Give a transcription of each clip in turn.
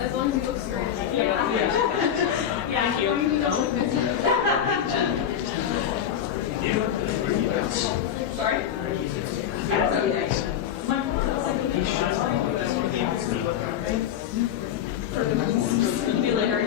As long as he looks great. Thank you. Sorry? Be later.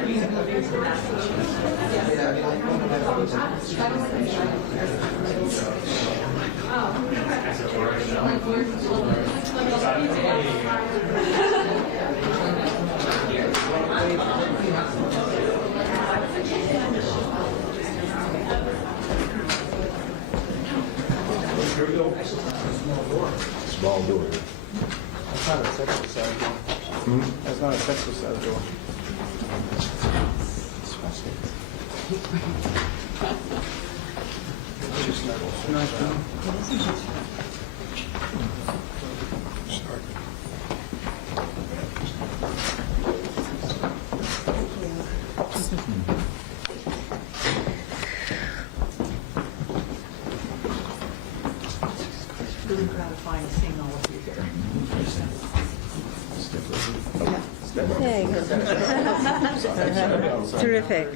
Here we go. Small door. That's not a sexual side door. That's not a sexual side door. Just nice, Really gratifying seeing all of you here. Thanks. Terrific.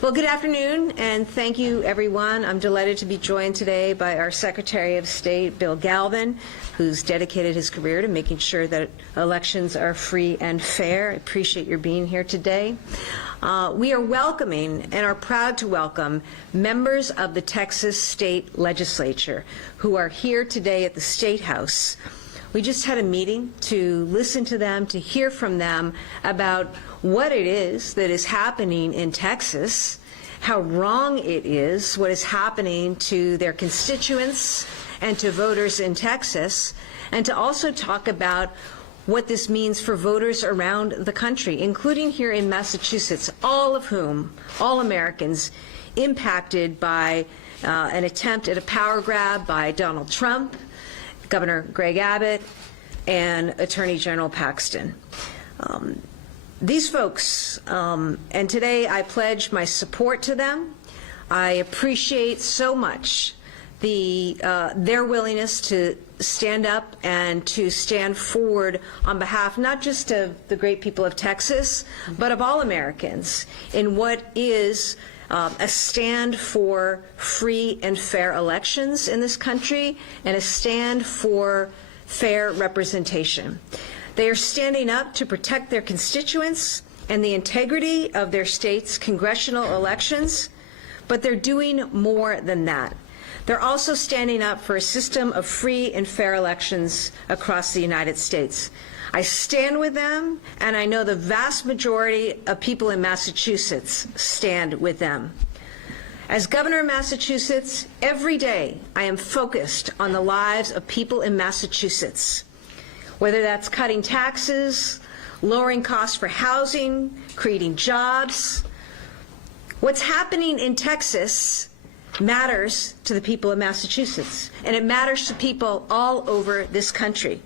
Well, good afternoon, and thank you, everyone. I'm delighted to be joined today by our Secretary of State, Bill Galvin, who's dedicated his career to making sure that elections are free and fair. I appreciate your being here today. We are welcoming and are proud to welcome members of the Texas State Legislature who are here today at the State House. We just had a meeting to listen to them, to hear from them about what it is that is happening in Texas, how wrong it is, what is happening to their constituents and to voters in Texas, and to also talk about what this means for voters around the country, including here in Massachusetts, all of whom, all Americans, impacted by an attempt at a power grab by Donald Trump, Governor Greg Abbott, and Attorney General Paxton. These folks, and today I pledge my support to them. I appreciate so much their willingness to stand up and to stand forward on behalf not just of the great people of Texas, but of all Americans in what is a stand for free and fair elections in this country and a stand for fair representation. They are standing up to protect their constituents and the integrity of their state's congressional elections, but they're doing more than that. They're also standing up for a system of free and fair elections across the United States. I stand with them, and I know the vast majority of people in Massachusetts stand with them. As governor of Massachusetts, every day I am focused on the lives of people in Massachusetts, whether that's cutting taxes, lowering costs for housing, creating jobs. What's happening in Texas matters to the people of Massachusetts, and it matters to people all over this country.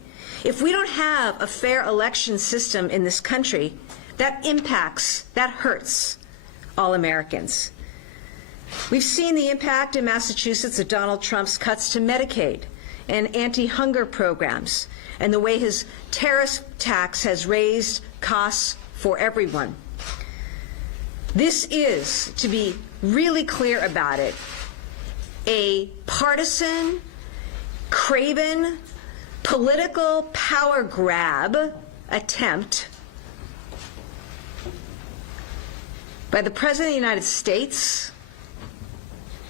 If we don't have a fair election system in this country, that impacts, that hurts all Americans. We've seen the impact in Massachusetts of Donald Trump's cuts to Medicaid and anti-hunger programs, and the way his tariff tax has raised costs for everyone. This is, to be really clear about it, a partisan, craven, political power grab attempt by the President of the United States,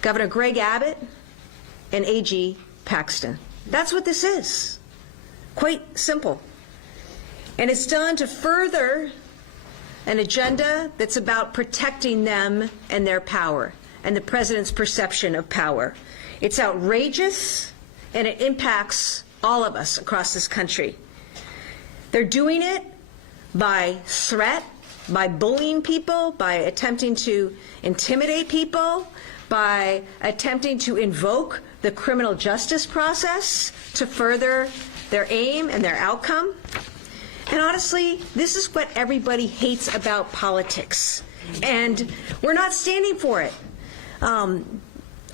Governor Greg Abbott, and AG Paxton. That's what this is. Quite simple. And it's done to further an agenda that's about protecting them and their power and the president's perception of power. It's outrageous, and it impacts all of us across this country. They're doing it by threat by bullying people, by attempting to intimidate people, by attempting to invoke the criminal justice process to further their aim and their outcome. And honestly, this is what everybody hates about politics. And we're not standing for it.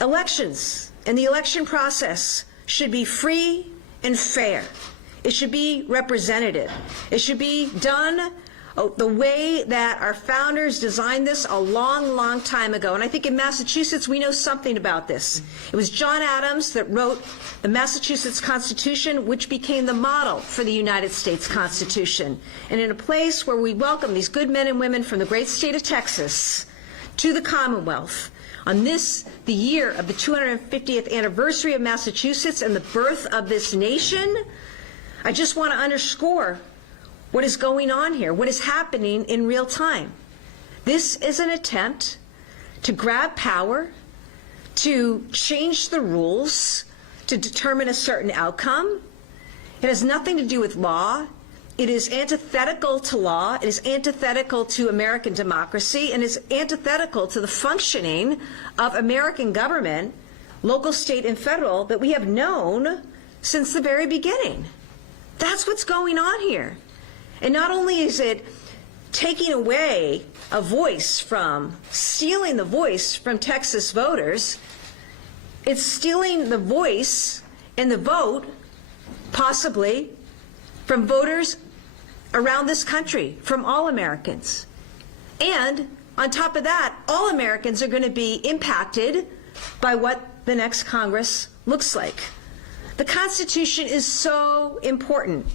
Elections and the election process should be free and fair. It should be representative. It should be done the way that our founders designed this a long, long time ago. And I think in Massachusetts we know something about this. It was John Adams that wrote the Massachusetts Constitution, which became the model for the United States Constitution. And in a place where we welcome these good men and women from the great state of Texas to the Commonwealth, on this, the year of the 250th anniversary of Massachusetts and the birth of this nation, I just want to underscore what is going on here, what is happening in real time. This is an attempt to grab power, to change the rules, to determine a certain outcome. It has nothing to do with law. It is antithetical to law. It is antithetical to American democracy, and is antithetical to the functioning of American government, local, state, and federal, that we have known since the very beginning. That's what's going on here. And not only is it taking away a voice from, stealing the voice from Texas voters, it's stealing the voice and the vote, possibly, from voters around this country, from all Americans. And on top of that, all Americans are going to be impacted by what the next Congress looks like. The Constitution is so important.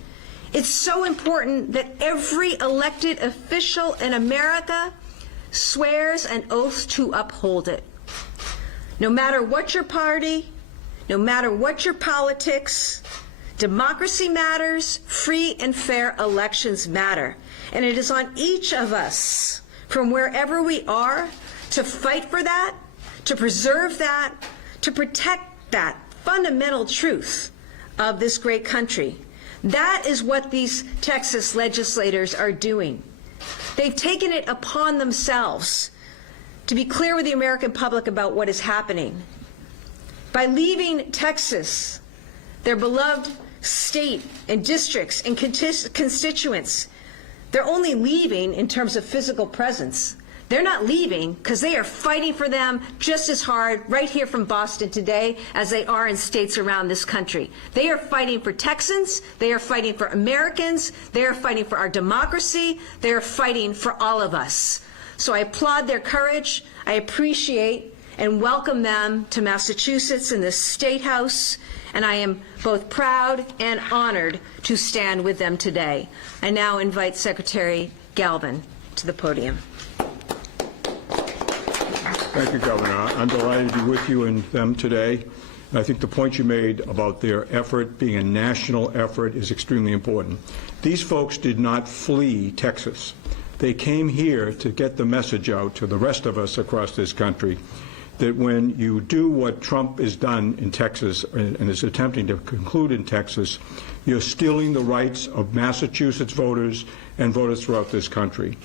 It's so important that every elected official in America swears an oath to uphold it. No matter what your party, no matter what your politics, democracy matters, free and fair elections matter. And it is on each of us, from wherever we are, to fight for that, to preserve that, to protect that fundamental truth of this great country. That is what these Texas legislators are doing. They've taken it upon themselves to be clear with the American public about what is happening. By leaving Texas, their beloved state and districts and constituents, they're only leaving in terms of physical presence. They're not leaving because they are fighting for them just as hard right here from Boston today as they are in states around this country. They are fighting for Texans. They are fighting for Americans. They are fighting for our democracy. They are fighting for all of us. So I applaud their courage. I appreciate and welcome them to Massachusetts in the State House, and I am both proud and honored to stand with them today. I now invite Secretary Galvin to the podium. Thank you, Governor. I'm delighted to be with you and them today. And I think the point you made about their effort being a national effort is extremely important. These folks did not flee Texas. They came here to get the message out to the rest of us across this country that when you do what Trump has done in Texas and is attempting to conclude in Texas, you're stealing the rights of Massachusetts voters and voters throughout this country.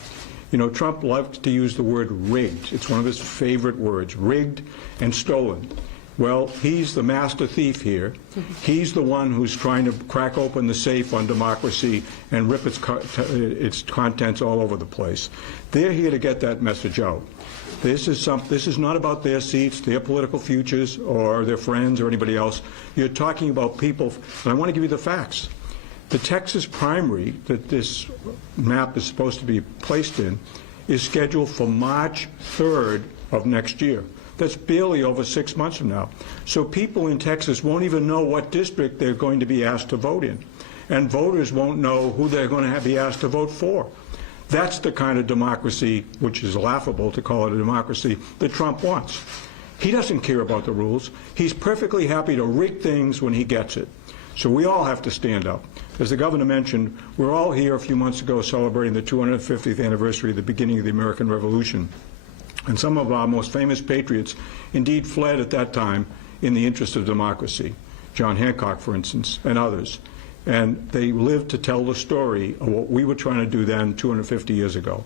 You know, Trump loved to use the word rigged. It's one of his favorite words, rigged and stolen. Well, he's the master thief here. He's the one who's trying to crack open the safe on democracy and rip its contents all over the place. They're here to get that message out. This is not about their seats, their political futures, or their friends or anybody else. You're talking about people, and I want to give you the facts. The Texas primary that this map is supposed to be placed in is scheduled for March 3rd of next year. That's barely over 6 months from now. So people in Texas won't even know what district they're going to be asked to vote in. And voters won't know who they're going to be asked to vote for. That's the kind of democracy, which is laughable to call it a democracy, that Trump wants. He doesn't care about the rules. He's perfectly happy to rig things when he gets it. So we all have to stand up. As the governor mentioned, we're all here a few months ago celebrating the 250th anniversary of the beginning of the American Revolution. And some of our most famous patriots indeed fled at that time in the interest of democracy. John Hancock, for instance, and others. And they lived to tell the story of what we were trying to do then 250 years ago.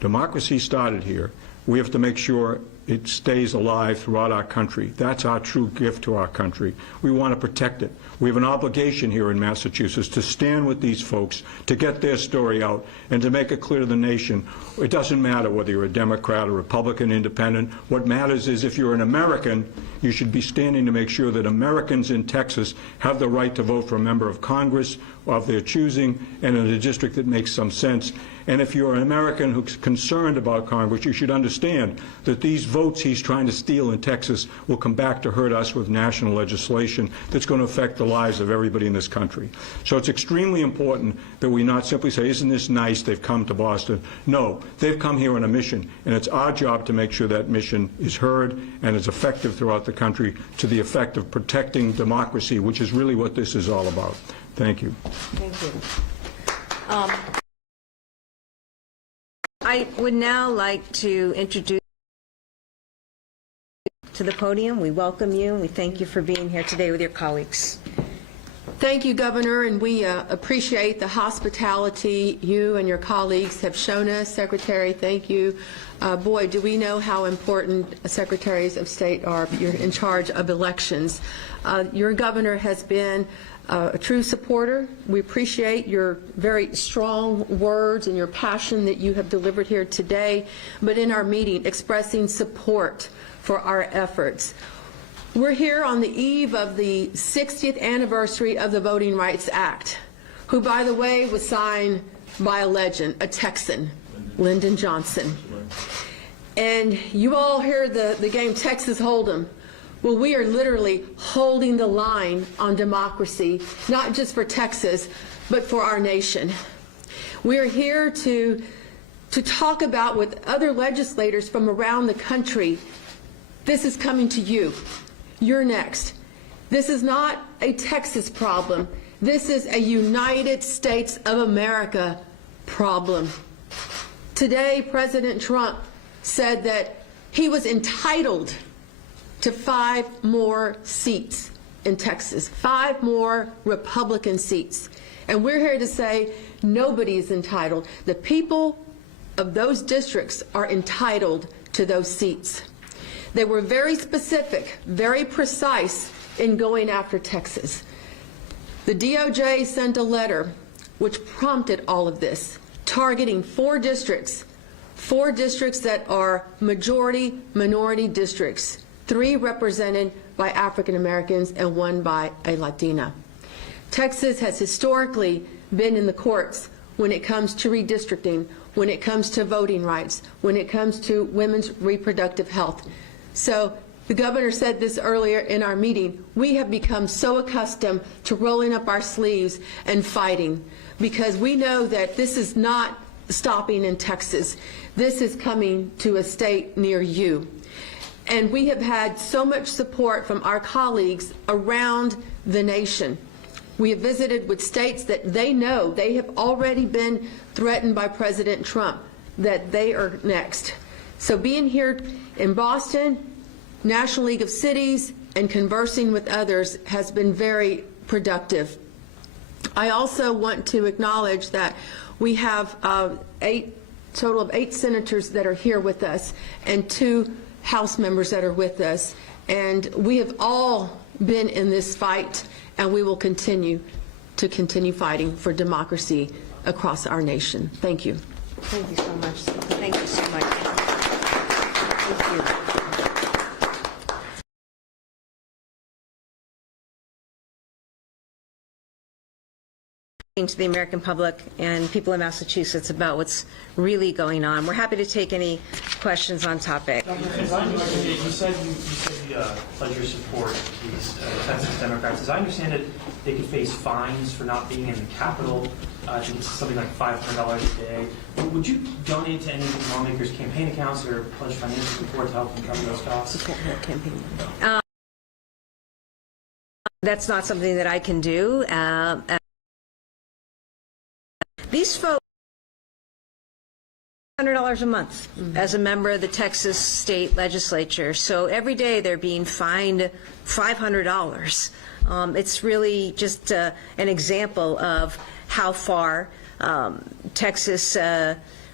Democracy started here. We have to make sure it stays alive throughout our country. That's our true gift to our country. We want to protect it. We have an obligation here in Massachusetts to stand with these folks, to get their story out, and to make it clear to the nation, it doesn't matter whether you're a Democrat, a Republican, Independent. What matters is if you're an American, you should be standing to make sure that Americans in Texas have the right to vote for a member of Congress of their choosing and in a district that makes some sense. And if you're an American who's concerned about Congress, you should understand that these votes he's trying to steal in Texas will come back to hurt us with national legislation that's going to affect the lives of everybody in this country. So it's extremely important that we not simply say, isn't this nice, they've come to Boston. No, they've come here on a mission, and it's our job to make sure that mission is heard and is effective throughout the country to the effect of protecting democracy, which is really what this is all about. Thank you. Thank you. I would now like to introduce to the podium. We welcome you, and we thank you for being here today with your colleagues. Thank you, Governor, and we appreciate the hospitality you and your colleagues have shown us. Secretary, thank you. Boy, do we know how important secretaries of state are. You're in charge of elections. Your governor has been a true supporter. We appreciate your very strong words and your passion that you have delivered here today, but in our meeting, expressing support for our efforts. We're here on the eve of the 60th anniversary of the Voting Rights Act, who, by the way, was signed by a legend, a Texan, Lyndon Johnson. And you all hear the game Texas Hold'em. Well, we are literally holding the line on democracy, not just for Texas, but for our nation. We are here to talk about with other legislators from around the country. This is coming to you. You're next. This is not a Texas problem. This is a United States of America problem. Today, President Trump said that he was entitled to 5 more seats in Texas, 5 more Republican seats. And we're here to say nobody is entitled. The people of those districts are entitled to those seats. They were very specific, very precise in going after Texas. The DOJ sent a letter which prompted all of this, targeting 4 districts that are majority minority districts, 3 represented by African Americans and 1 by a Latina. Texas has historically been in the courts when it comes to redistricting, when it comes to voting rights, when it comes to women's reproductive health. So the governor said this earlier in our meeting, we have become so accustomed to rolling up our sleeves and fighting because we know that this is not stopping in Texas. This is coming to a state near you. And we have had so much support from our colleagues around the nation. We have visited with states that they know they have already been threatened by President Trump, that they are next. So being here in Boston, National League of Cities, and conversing with others has been very productive. I also want to acknowledge that we have total of 8 senators that are here with us and 2 House members that are with us. And we have all been in this fight, and we will continue fighting for democracy across our nation. Thank you. Thank you so much. Thank you so much. Thank you. To the American public and people in Massachusetts about what's really going on. We're happy to take any questions on topic. As I understand it, you said you pledge your support to these Texas Democrats. As I understand it, they could face fines for not being in the Capitol. I think it's something like $500 a day. Would you donate to any of the lawmakers' campaign accounts or pledge financial support to help them cover those costs? That's not something that I can do. These folks, $100 a month as a member of the Texas state legislature. So every day they're being fined $500. It's really just an example of how far Texas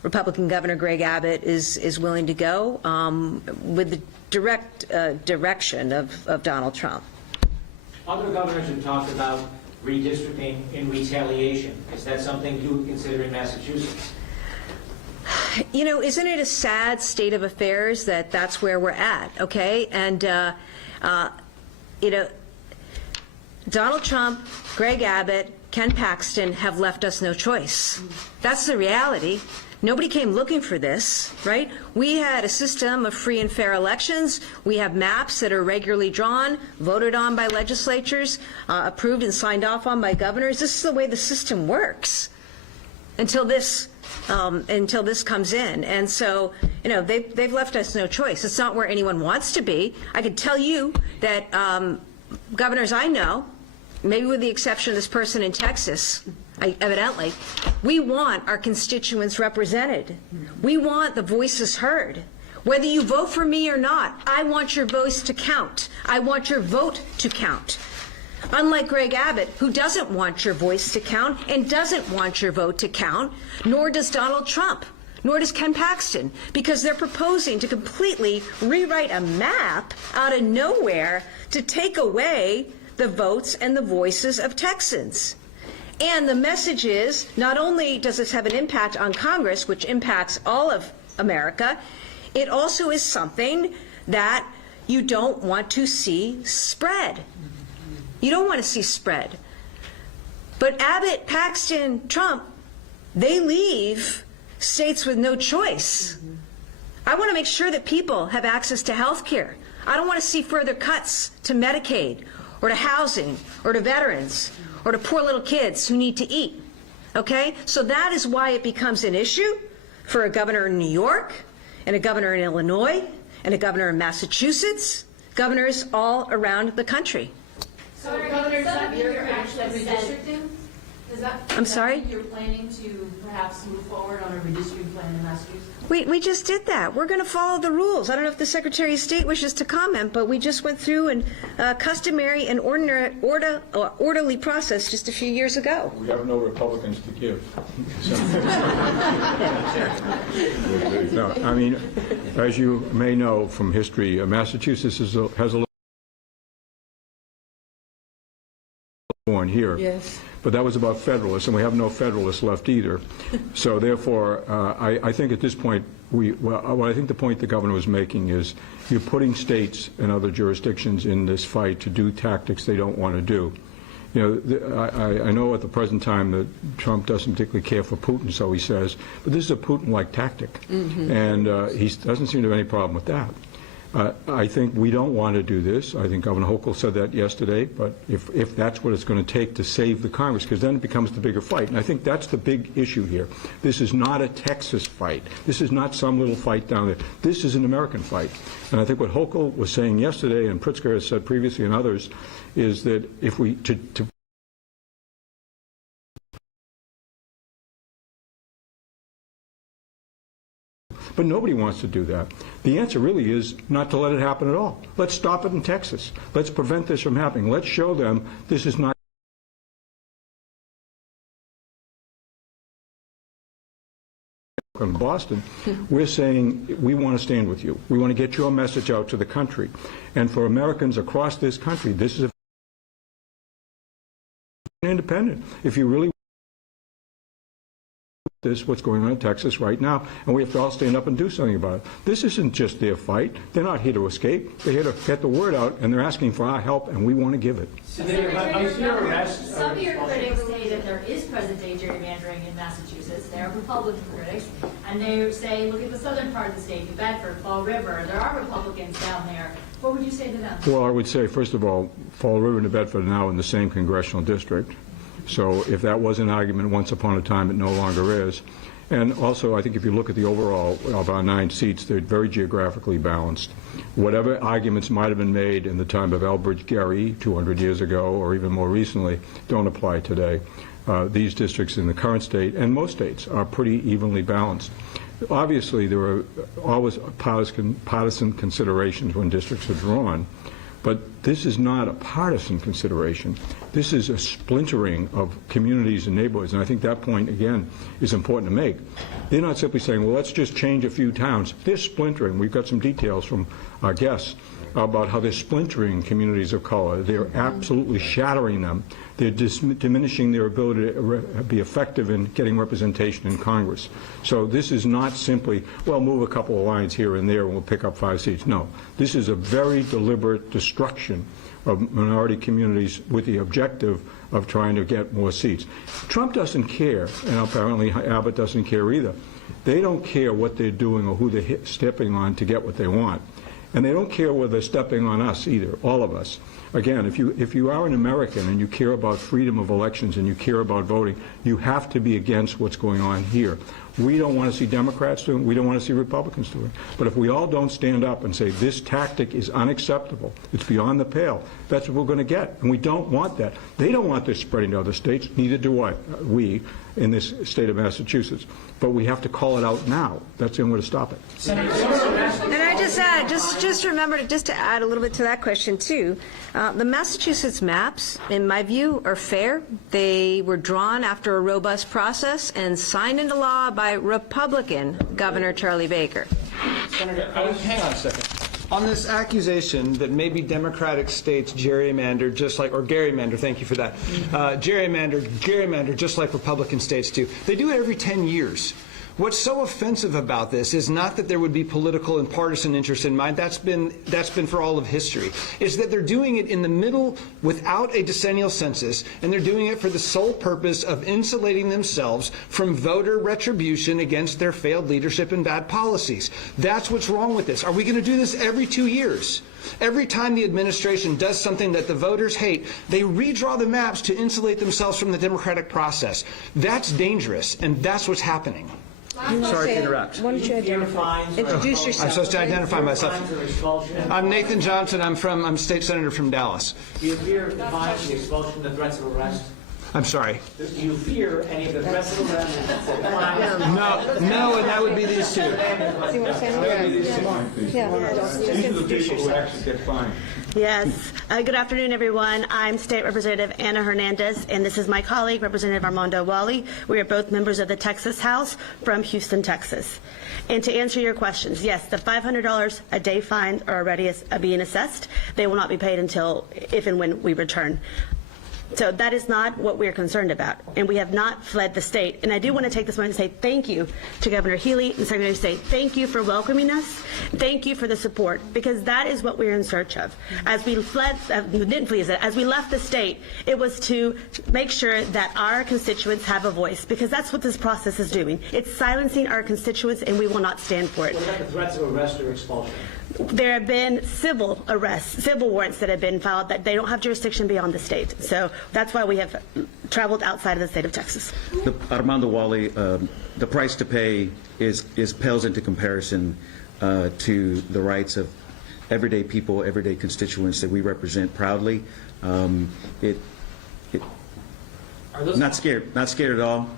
Republican Governor Greg Abbott is willing to go with the direct direction of Donald Trump. Other governors have talked about redistricting in retaliation. Is that something you would consider in Massachusetts? You know, isn't it a sad state of affairs that that's where we're at, okay? And, you know, Donald Trump, Greg Abbott, Ken Paxton have left us no choice. That's the reality. Nobody came looking for this, right? We had a system of free and fair elections. We have maps that are regularly drawn, voted on by legislatures, approved and signed off on by governors. This is the way the system works until this comes in. And so, you know, they've left us no choice. It's not where anyone wants to be. I could tell you that governors I know, maybe with the exception of this person in Texas, evidently, we want our constituents represented. We want the voices heard. Whether you vote for me or not, I want your voice to count. I want your vote to count. Unlike Greg Abbott, who doesn't want your voice to count and doesn't want your vote to count, nor does Donald Trump, nor does Ken Paxton, because they're proposing to completely rewrite a map out of nowhere to take away the votes and the voices of Texans. And the message is, not only does this have an impact on Congress, which impacts all of America, it also is something that you don't want to see spread. You don't want to see spread. But Abbott, Paxton, Trump, they leave states with no choice. I want to make sure that people have access to health care. I don't want to see further cuts to Medicaid or to housing or to veterans or to poor little kids who need to eat, okay? So that is why it becomes an issue for a governor in New York and a governor in Illinois and a governor in Massachusetts, governors all around the country. So Governor, does that mean you're actually redistricting? I'm sorry? You're planning to perhaps move forward on a redistricting plan in Massachusetts? We just did that. We're going to follow the rules. I don't know if the Secretary of State wishes to comment, but we just went through a customary and orderly process just a few years ago. We have no Republicans to give. No, I mean, as you may know from history, Massachusetts has a born here. Yes. But that was about Federalists, and we have no Federalists left either. So therefore, I think at this point, I think the point the governor was making is you're putting states and other jurisdictions in this fight to do tactics they don't want to do. You know, I know at the present time that Trump doesn't particularly care for Putin, so he says, but this is a Putin-like tactic, and he doesn't seem to have any problem with that. I think we don't want to do this. I think Governor Hochul said that yesterday, but if that's what it's going to take to save the Congress, because then it becomes the bigger fight. And I think that's the big issue here. This is not a Texas fight. This is not some little fight down there. This is an American fight. And I think what Hochul was saying yesterday, and Pritzker has said previously and others, is that if we, but nobody wants to do that. The answer really is not to let it happen at all. Let's stop it in Texas. Let's prevent this from happening. Let's show them this is not in Boston. We're saying we want to stand with you. We want to get your message out to the country. And for Americans across this country, this is independent. If you really this what's going on in Texas right now, and we have to all stand up and do something about it. This isn't just their fight. They're not here to escape. They're here to get the word out, and they're asking for our help, and we want to give it. So some of your critics say that there is present-day gerrymandering in Massachusetts. They are Republican critics, and they say, look at the southern part of the state, New Bedford, Fall River. There are Republicans down there. What would you say to them? Well, I would say, first of all, Fall River and New Bedford are now in the same congressional district. So if that was an argument once upon a time, it no longer is. And also, I think if you look at the overall of our 9 seats, they're very geographically balanced. Whatever arguments might have been made in the time of Elbridge Gerry 200 years ago, or even more recently, don't apply today. These districts in the current state, and most states, are pretty evenly balanced. Obviously, there are always partisan considerations when districts are drawn. But this is not a partisan consideration. This is a splintering of communities and neighborhoods, and I think that point, again, is important to make. They're not simply saying, well, let's just change a few towns. They're splintering. We've got some details from our guests about how they're splintering communities of color. They're absolutely shattering them. They're diminishing their ability to be effective in getting representation in Congress. So this is not simply, well, move a couple of lines here and there and we'll pick up 5 seats. No, this is a very deliberate destruction of minority communities with the objective of trying to get more seats. Trump doesn't care, and apparently Abbott doesn't care either. They don't care what they're doing or who they're stepping on to get what they want. And they don't care whether they're stepping on us either, all of us. Again, if you are an American and you care about freedom of elections and you care about voting, you have to be against what's going on here. We don't want to see Democrats doing it. We don't want to see Republicans doing it. But if we all don't stand up and say this tactic is unacceptable, it's beyond the pale, that's what we're going to get. And we don't want that. They don't want this spreading to other states. Neither do we in this state of Massachusetts. But we have to call it out now. That's the only way to stop it. And I just add, just remember to add a little bit to that question too. The Massachusetts maps, in my view, are fair. They were drawn after a robust process and signed into law by Republican Governor Charlie Baker. Senator, hang on a second. On this accusation that maybe Democratic states gerrymander just like, or gerrymander, thank you for that, gerrymander just like Republican states do. They do it every 10 years. What's so offensive about this is not that there would be political and partisan interest in mind. That's been for all of history. It's that they're doing it in the middle without a decennial census, and they're doing it for the sole purpose of insulating themselves from voter retribution against their failed leadership and bad policies. That's what's wrong with this. Are we going to do this every 2 years? Every time the administration does something that the voters hate, they redraw the maps to insulate themselves from the democratic process. That's dangerous, and that's what's happening. Sorry to interrupt. Why don't you introduce yourself? I'm supposed to identify myself. I'm Nathan Johnson. I'm state senator from Dallas. Do you fear the fines, the expulsion, the threats of arrest? I'm sorry. Do you fear any of the threats of arrest? No, and that would be these two. Do you want to say anything? Just introduce yourself. Yes. Good afternoon, everyone. I'm State Representative Anna Hernandez, and this is my colleague, Representative Armando Wally. We are both members of the Texas House from Houston, Texas. And to answer your questions, yes, the $500 a day fines are already being assessed. They will not be paid until if and when we return. So that is not what we're concerned about, and we have not fled the state. And I do want to take this moment to say thank you to Governor Healy and Secretary of State. Thank you for welcoming us. Thank you for the support, because that is what we're in search of. As we fled, didn't flee, as we left the state, it was to make sure that our constituents have a voice, because that's what this process is doing. It's silencing our constituents, and we will not stand for it. What about the threats of arrest or expulsion? There have been civil arrests, civil warrants that have been filed that they don't have jurisdiction beyond the state. So that's why we have traveled outside of the state of Texas. Armando Wally, the price to pay is pales into comparison to the rights of everyday people, everyday constituents that we represent proudly. Not scared at all.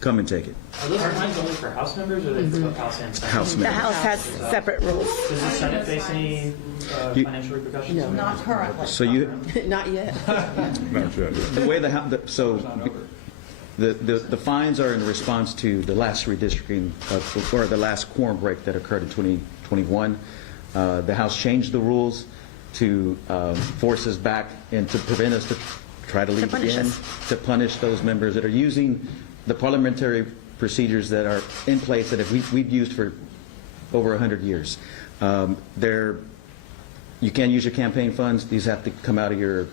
Come and take it. Are those fines only for House members, or are they for House and Senate? House The members. House has separate rules. Does the Senate face any financial repercussions? No. Not currently. So you, Not yet. the way the fines are in response to the last redistricting or the last quorum break that occurred in 2021. The House changed the rules to force us back and to prevent us to try to leave punish again, us. to punish those members that are using the parliamentary procedures that are in place that we've used for over 100 years. You can't use your campaign funds. These have to come out of your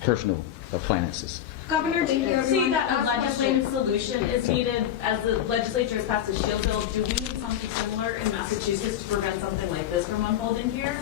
personal finances. Governor, do you see that a legislative solution is needed as the legislature has passed the shield bill? Do we need something similar in Massachusetts to prevent something like this from unfolding here?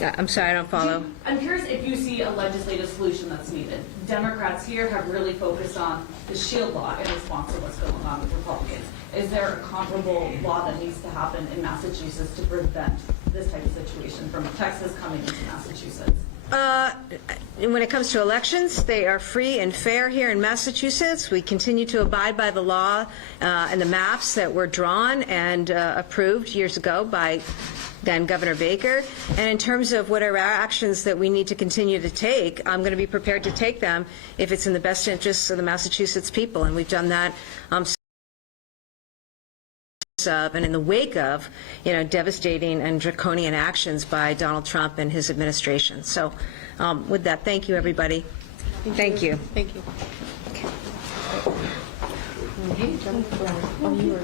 I'm sorry, I don't follow. I'm curious if you see a legislative solution that's needed. Democrats here have really focused on the shield law in response to what's going on with Republicans. Is there a comparable law that needs to happen in Massachusetts to prevent this type of situation from Texas coming into Massachusetts? When it comes to elections, they are free and fair here in Massachusetts. We continue to abide by the law and the maps that were drawn and approved years ago by then Governor Baker. And in terms of whatever actions that we need to continue to take, I'm going to be prepared to take them if it's in the best interests of the Massachusetts people. And we've done that and in the wake of, devastating and draconian actions by Donald Trump and his administration. So with that, thank you, everybody. Thank you. Thank you. Thank you.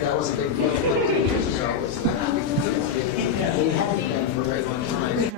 That was a big deal.